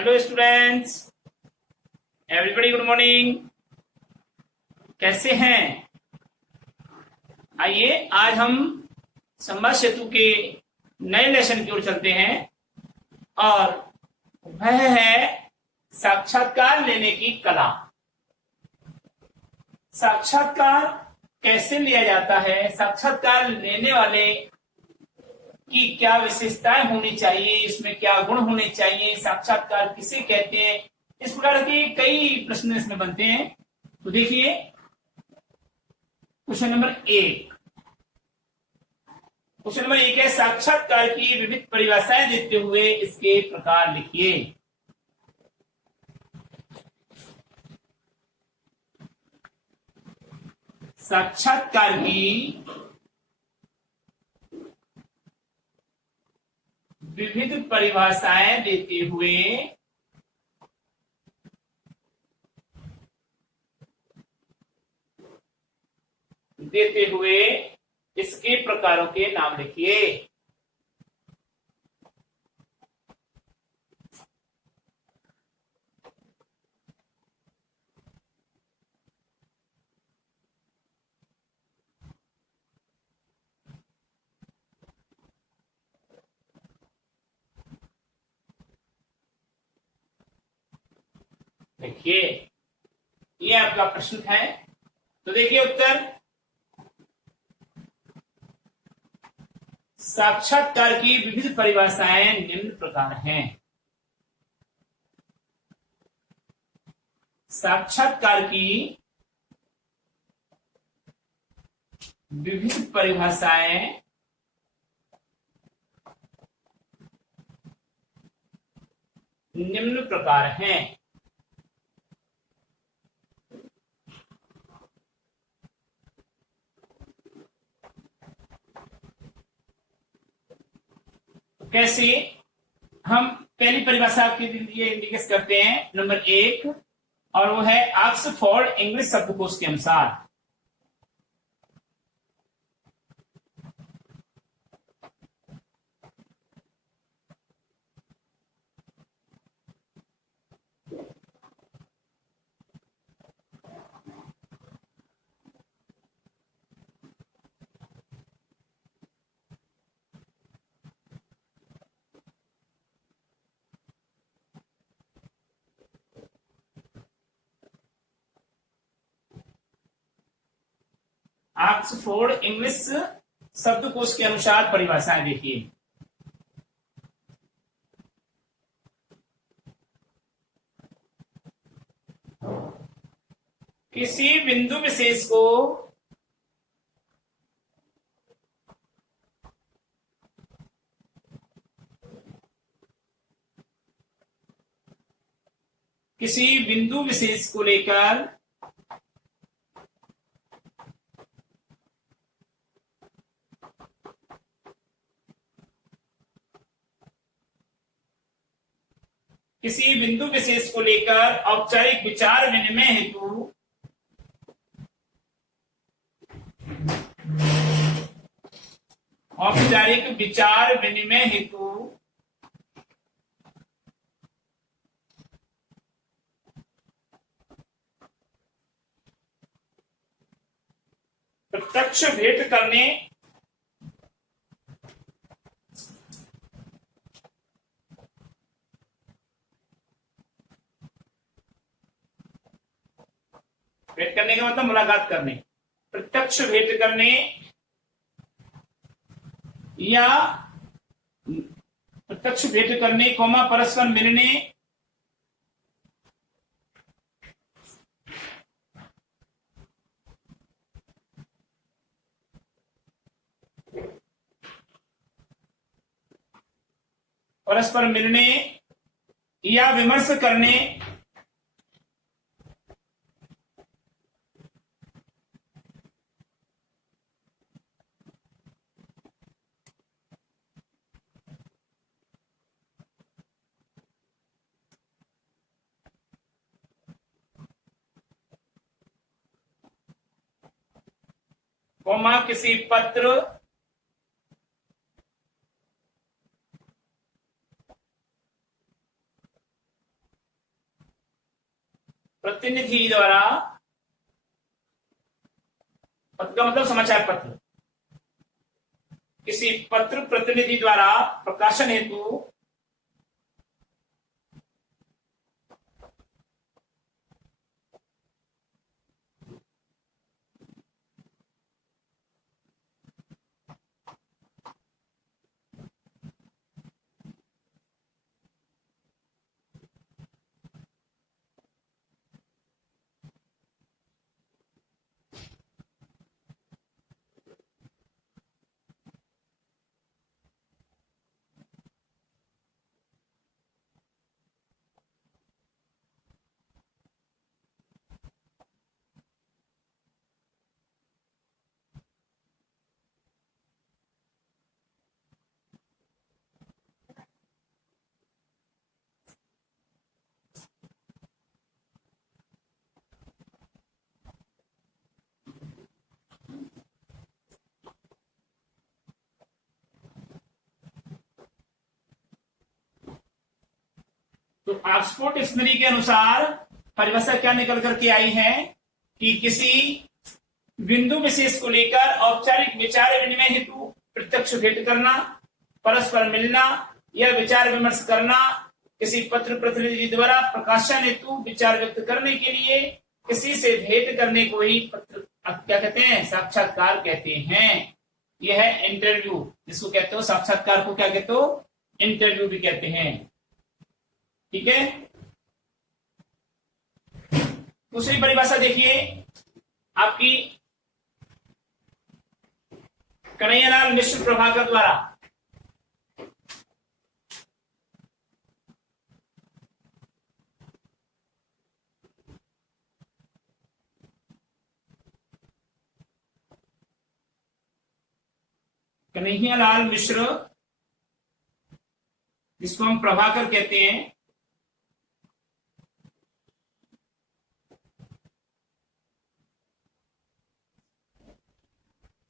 Hello students, everybody good morning. कैसे हैं? आइए आज हम संवाद सेतु के नए लेसन की ओर चलते हैं और वह है साक्षात्कार लेने की कला। साक्षात्कार कैसे लिया जाता है, साक्षात्कार लेने वाले की क्या विशेषताएं होनी चाहिए, इसमें क्या गुण होने चाहिए, साक्षात्कार किसे कहते हैं, इस प्रकार के कई प्रश्न इसमें बनते हैं। तो देखिए क्वेश्चन नंबर 1। क्वेश्चन नंबर 1 है साक्षात्कार की विविध परिभाषाएं देते हुए इसके प्रकार लिखिए। साक्षात्कार की विविध परिभाषाएं देते हुए इसके प्रकारों के नाम लिखिए। देखिए ये आपका प्रश्न है। तो देखिए उत्तर, साक्षात्कार की विविध परिभाषाएं निम्न प्रकार हैं। साक्षात्कार की विविध परिभाषाएं निम्न प्रकार हैं। कैसे? हम पहली परिभाषा के लिए इंडिकेट करते हैं नंबर 1, और वो है ऑक्सफोर्ड इंग्लिश शब्दकोश के अनुसार। ऑक्सफोर्ड इंग्लिश शब्दकोश के अनुसार परिभाषाएं देखिए। किसी बिंदु विशेष को लेकर औपचारिक विचार विनिमय हेतु प्रत्यक्ष भेंट करने का मतलब मुलाकात करने, प्रत्यक्ष भेंट करने या प्रत्यक्ष भेंट करने, परस्पर मिलने, या विमर्श करने, किसी पत्र प्रतिनिधि द्वारा, पत्र का मतलब समाचार पत्र, किसी पत्र प्रतिनिधि द्वारा प्रकाशन हेतु तो ऑक्सफोर्ड डिक्शनरी के अनुसार परिभाषा क्या निकल करके आई है कि किसी बिंदु विशेष को लेकर औपचारिक विचार विनिमय हेतु प्रत्यक्ष भेंट करना, परस्पर मिलना या विचार विमर्श करना, किसी पत्र प्रतिनिधि द्वारा प्रकाशन हेतु विचार व्यक्त करने के लिए किसी से भेंट करने को ही पत्र क्या कहते हैं, साक्षात्कार कहते हैं। यह है इंटरव्यू, जिसको कहते हो साक्षात्कार को क्या कहते हो, इंटरव्यू भी कहते हैं। ठीक है, दूसरी परिभाषा देखिए आपकी कन्हैयालाल मिश्र प्रभाकर द्वारा। कन्हैयालाल मिश्र, जिसको हम प्रभाकर कहते हैं,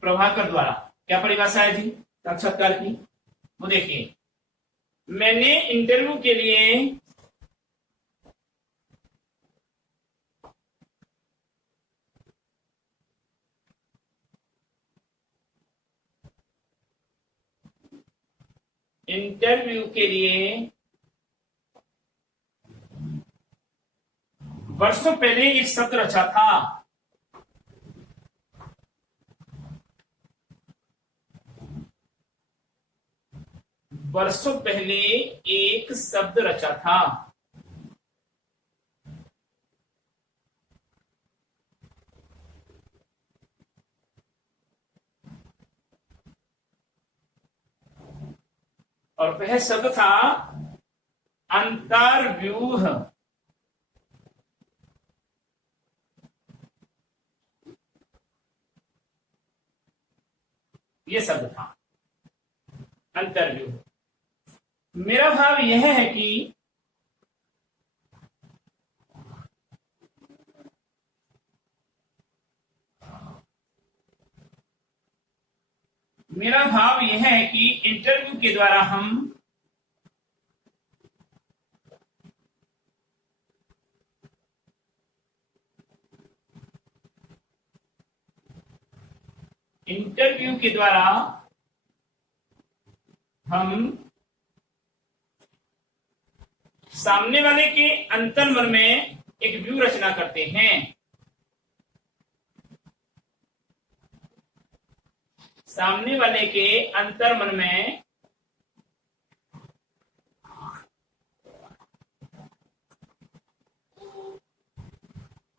प्रभाकर द्वारा क्या परिभाषा है जी साक्षात्कार की, वो देखिए। मैंने इंटरव्यू के लिए वर्षों पहले एक शब्द रचा था। वर्षों पहले एक शब्द रचा था। और वह शब्द था अंतर्व्यूह। ये शब्द था अंतर्व्यूह। मेरा भाव यह है कि इंटरव्यू के द्वारा हम सामने वाले के अंतर्मन में एक व्यू रचना करते हैं। सामने वाले के अंतर्मन में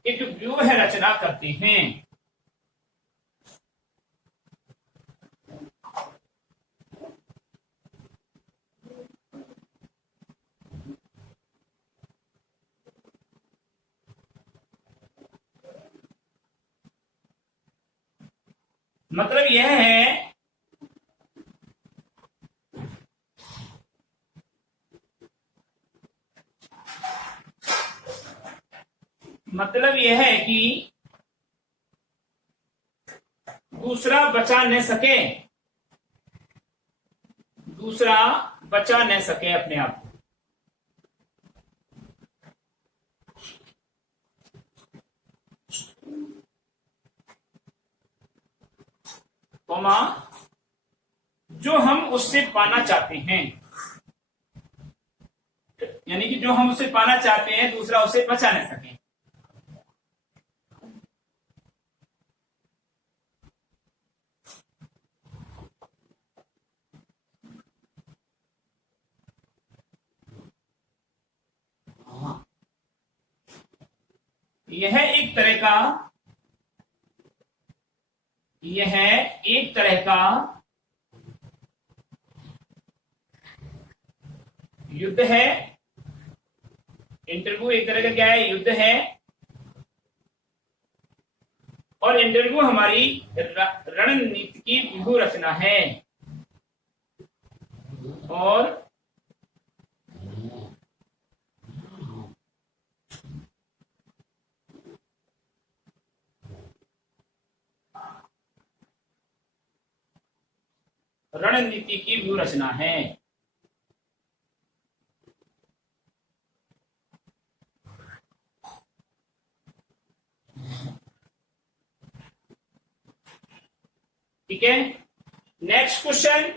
एक व्यू है रचना करते हैं। मतलब यह है कि दूसरा बचा न सके अपने आप को। कॉमा जो हम उससे पाना चाहते हैं, यानी कि जो हम उससे पाना चाहते हैं दूसरा उसे बचा न सके। यह एक तरह का युद्ध है। इंटरव्यू एक तरह का क्या है? युद्ध है। और इंटरव्यू हमारी रणनीति की व्यूह रचना है। और रणनीति की व्यूह रचना है। ठीक है, नेक्स्ट क्वेश्चन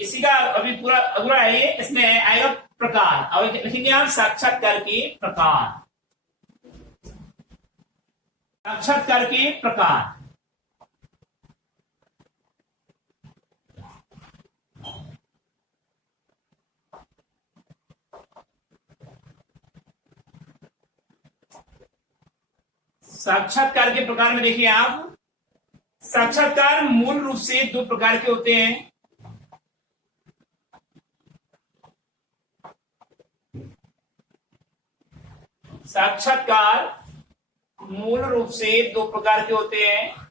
इसी का अभी पूरा अधूरा है ये, इसमें आएगा प्रकार। अब लिखेंगे आप साक्षात्कार के प्रकार। साक्षात्कार के प्रकार। साक्षात्कार के प्रकार में देखिए आप, साक्षात्कार मूल रूप से दो प्रकार के होते हैं। साक्षात्कार मूल रूप से दो प्रकार के होते हैं।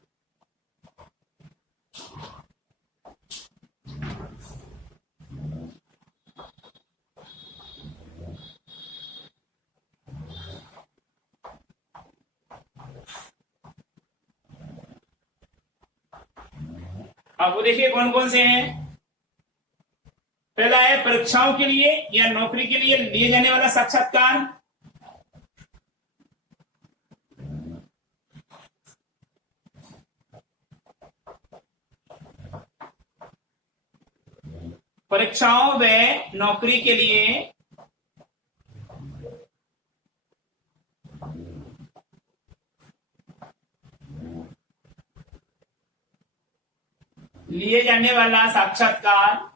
अब वो देखिए कौन कौन से हैं। पहला है परीक्षाओं के लिए या नौकरी के लिए लिए जाने वाला साक्षात्कार। परीक्षाओं व नौकरी के लिए लिए जाने वाला साक्षात्कार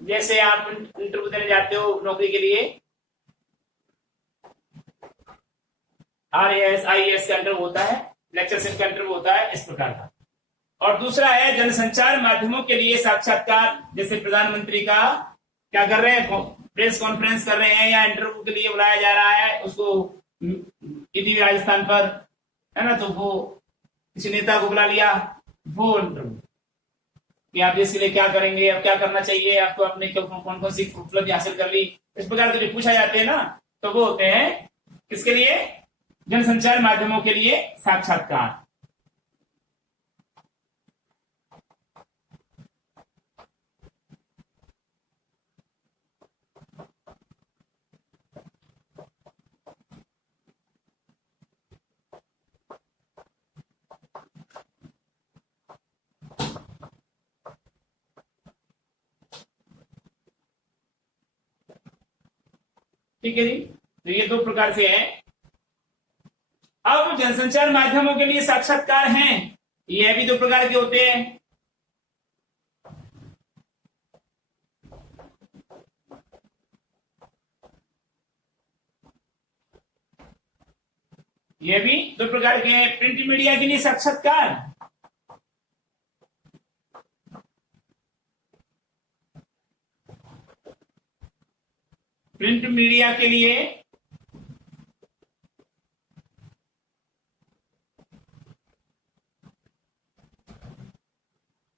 जैसे आप इंटरव्यू देने जाते हो नौकरी के लिए, RAS IAS का इंटरव्यू होता है, लेक्चरशिप का इंटरव्यू होता है, इस प्रकार का। और दूसरा है जनसंचार माध्यमों के लिए साक्षात्कार, जैसे प्रधानमंत्री का क्या कर रहे हैं, प्रेस कॉन्फ्रेंस कर रहे हैं या इंटरव्यू के लिए बुलाया जा रहा है उसको टीवी राजस्थान पर, है ना, तो वो किसी नेता को बुला लिया, वो इंटरव्यू कि आप देश के लिए क्या करेंगे, अब क्या करना चाहिए आपको, अपने कौन कौन सी उपलब्धि हासिल कर ली, इस प्रकार के जो पूछा जाते हैं ना, तो वो होते हैं किसके लिए? जनसंचार माध्यमों के लिए साक्षात्कार। ठीक है जी, तो ये दो प्रकार से है। अब जनसंचार माध्यमों के लिए साक्षात्कार हैं, ये भी दो प्रकार के होते हैं। ये भी दो प्रकार के हैं। प्रिंट मीडिया के लिए साक्षात्कार, प्रिंट मीडिया के लिए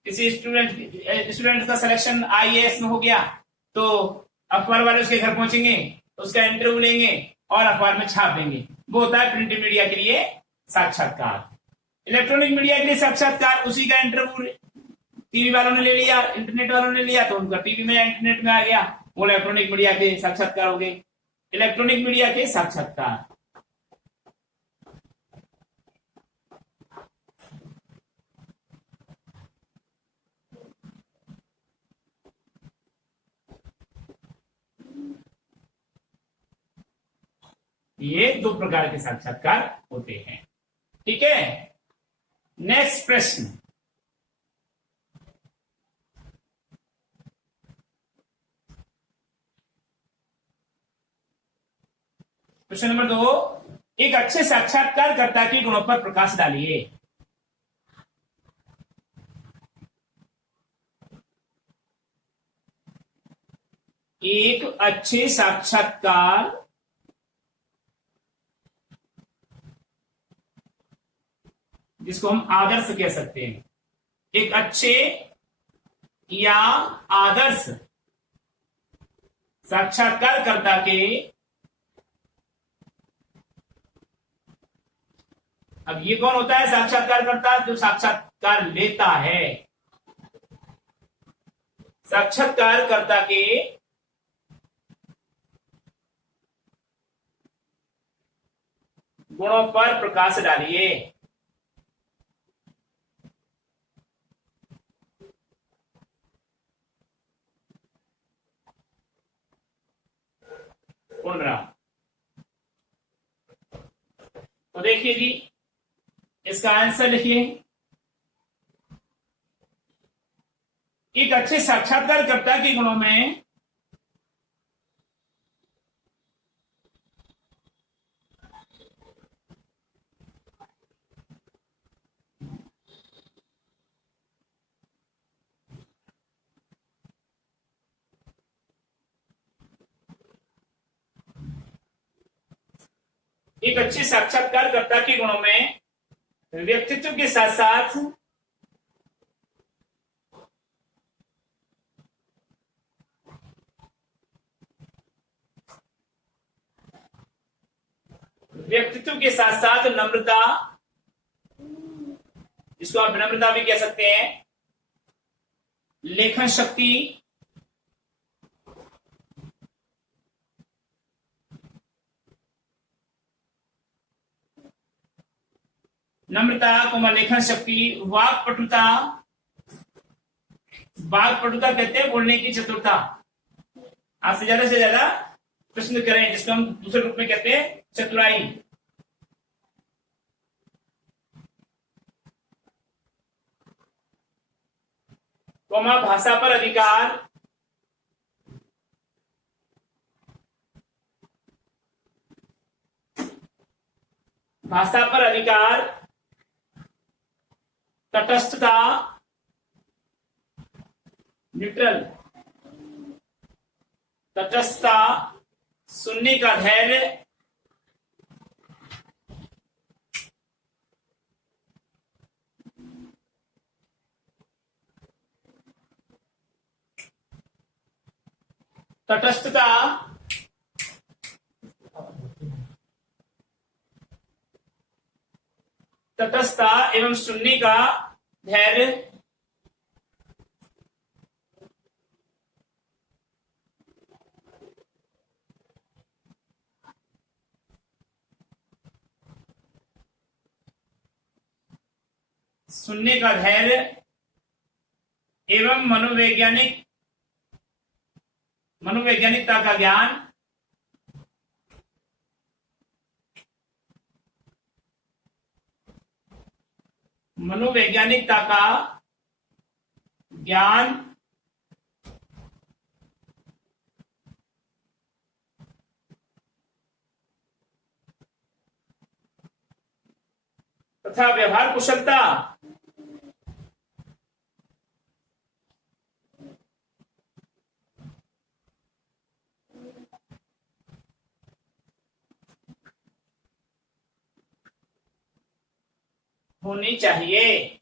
किसी स्टूडेंट का सिलेक्शन IAS में हो गया तो अखबार वाले उसके घर पहुंचेंगे, उसका इंटरव्यू लेंगे और अखबार में छाप देंगे। वो होता है प्रिंट मीडिया के लिए साक्षात्कार। इलेक्ट्रॉनिक मीडिया के लिए साक्षात्कार उसी का इंटरव्यू टीवी वालों ने ले लिया, इंटरनेट वालों ने लिया, तो उनका टीवी में या इंटरनेट में आ गया, वो इलेक्ट्रॉनिक मीडिया के साक्षात्कार हो गए। इलेक्ट्रॉनिक मीडिया के साक्षात्कार। ये दो प्रकार के साक्षात्कार होते हैं। ठीक है, नेक्स्ट प्रश्न। प्रश्न नंबर 2, एक अच्छे साक्षात्कारकर्ता के गुणों पर प्रकाश डालिए। एक अच्छे साक्षात्कार जिसको हम आदर्श कह सकते हैं, एक अच्छे या आदर्श साक्षात्कारकर्ता के, अब ये कौन होता है साक्षात्कारकर्ता? जो साक्षात्कार लेता है। साक्षात्कारकर्ता के गुणों पर प्रकाश डालिए। कौन रहा? तो देखिए जी, इसका आंसर लिखिए। एक अच्छे साक्षात्कारकर्ता के गुणों में एक अच्छे साक्षात्कारकर्ता के गुणों में व्यक्तित्व के साथ साथ नम्रता, जिसको आप विनम्रता भी कह सकते हैं, लेखन शक्ति, नम्रता लेखन शक्ति, वाक्पटुता, वाक्पटुता कहते हैं बोलने की चतुरता। आप से ज्यादा प्रश्न करें, जिसको हम दूसरे रूप में कहते हैं चतुराई। भाषा पर अधिकार, भाषा पर अधिकार, तटस्थता, न्यूट्रल, तटस्थता, सुनने का धैर्य, तटस्थता, तटस्थता एवं सुनने का धैर्य, सुनने का धैर्य एवं मनोवैज्ञानिकता का ज्ञान, मनोवैज्ञानिकता का ज्ञान, तथा व्यवहार कुशलता, होनी चाहिए।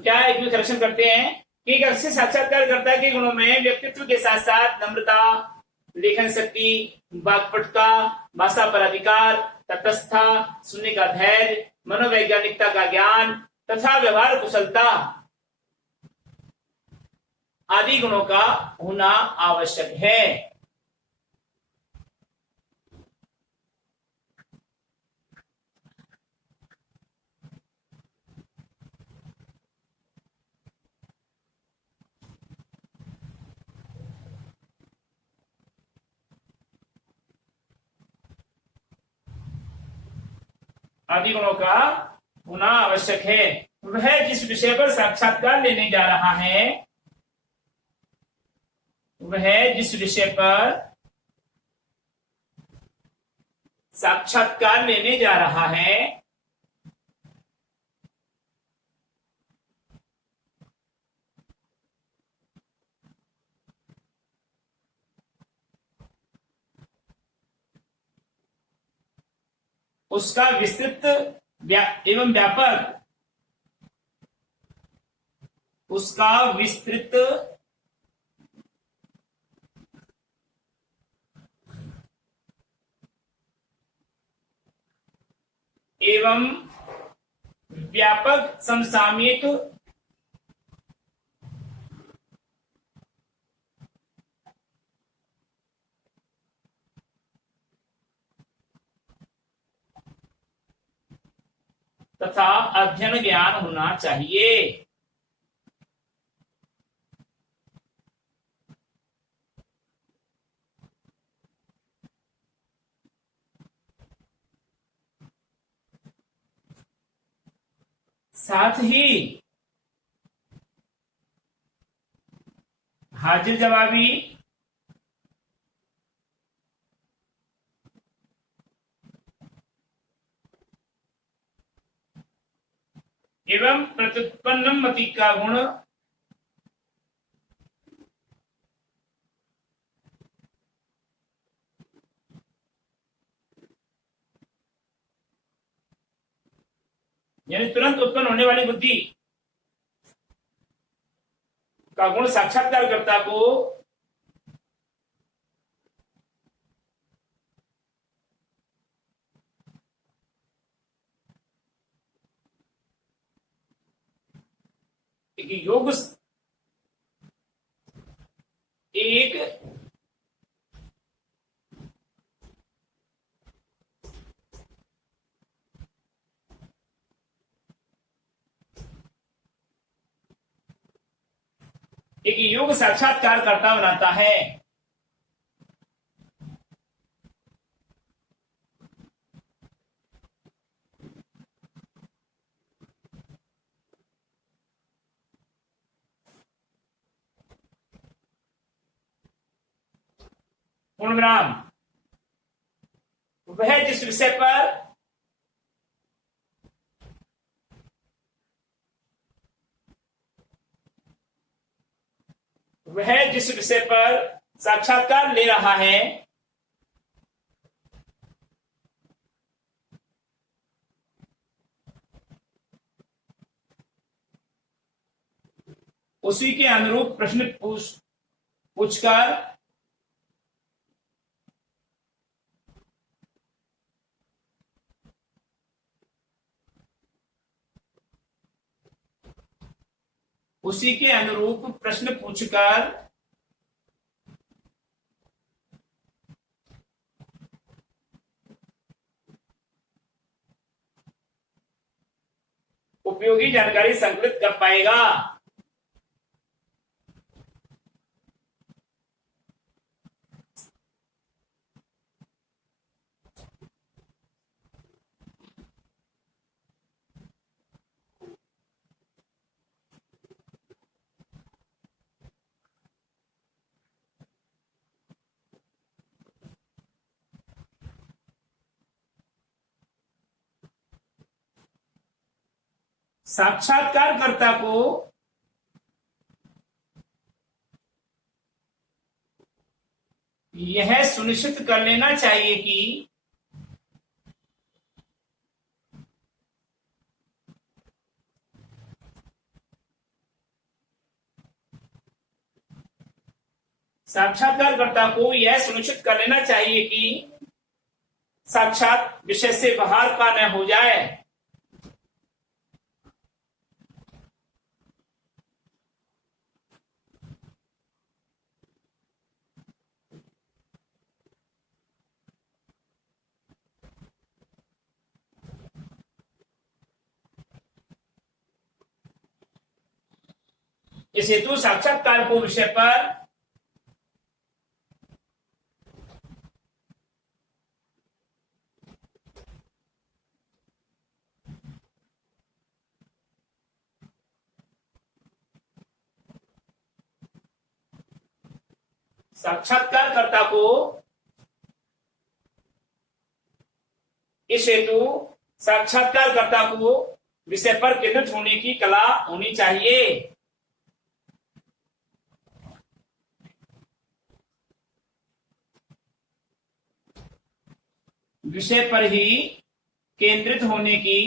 तो क्या एक करेक्शन करते हैं कि एक अच्छे साक्षात्कारकर्ता के गुणों में व्यक्तित्व के साथ साथ नम्रता, लेखन शक्ति, वाक्पटुता, भाषा पर अधिकार, तटस्थता, सुनने का धैर्य, मनोवैज्ञानिकता का ज्ञान तथा व्यवहार कुशलता आदि गुणों का होना आवश्यक है। आदि गुणों का होना आवश्यक है। वह जिस विषय पर साक्षात्कार लेने जा रहा है, वह जिस विषय पर साक्षात्कार लेने जा रहा है उसका विस्तृत एवं व्यापक उसका विस्तृत एवं व्यापक समसामयिक तथा अध्ययन ज्ञान होना चाहिए। साथ ही हाजिर जवाबी एवं प्रत्युत्पन्न मति का गुण यानी तुरंत उत्पन्न होने वाली बुद्धि का गुण साक्षात्कारकर्ता को योग एक योग साक्षात्कारकर्ता बनाता है। पूर्णविराम। वह जिस विषय पर साक्षात्कार ले रहा है, उसी के अनुरूप प्रश्न पूछकर उसी के अनुरूप प्रश्न पूछकर उपयोगी जानकारी संकलित कर पाएगा। साक्षात्कारकर्ता को यह सुनिश्चित कर लेना चाहिए कि साक्षात्कारकर्ता को यह सुनिश्चित कर लेना चाहिए कि साक्षात विषय से बाहर का न हो जाए। इस हेतु साक्षात्कार को विषय पर साक्षात्कारकर्ता को इस हेतु साक्षात्कारकर्ता को विषय पर केंद्रित होने की कला होनी चाहिए। विषय पर ही केंद्रित होने की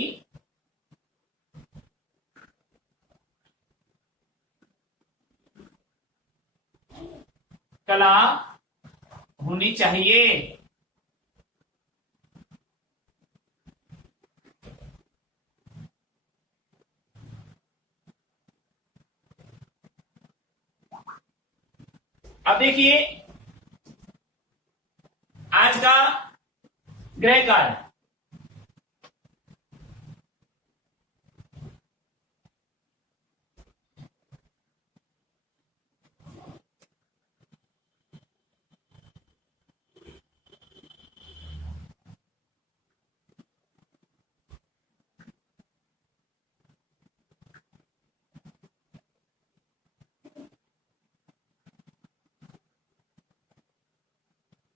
कला होनी चाहिए। अब देखिए आज का गृह कार्य।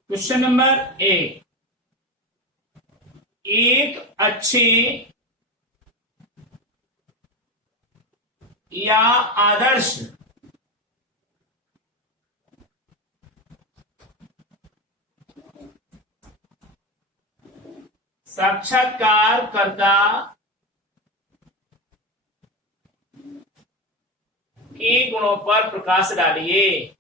क्वेश्चन नंबर 1, एक अच्छे या आदर्श साक्षात्कारकर्ता के गुणों पर प्रकाश डालिए।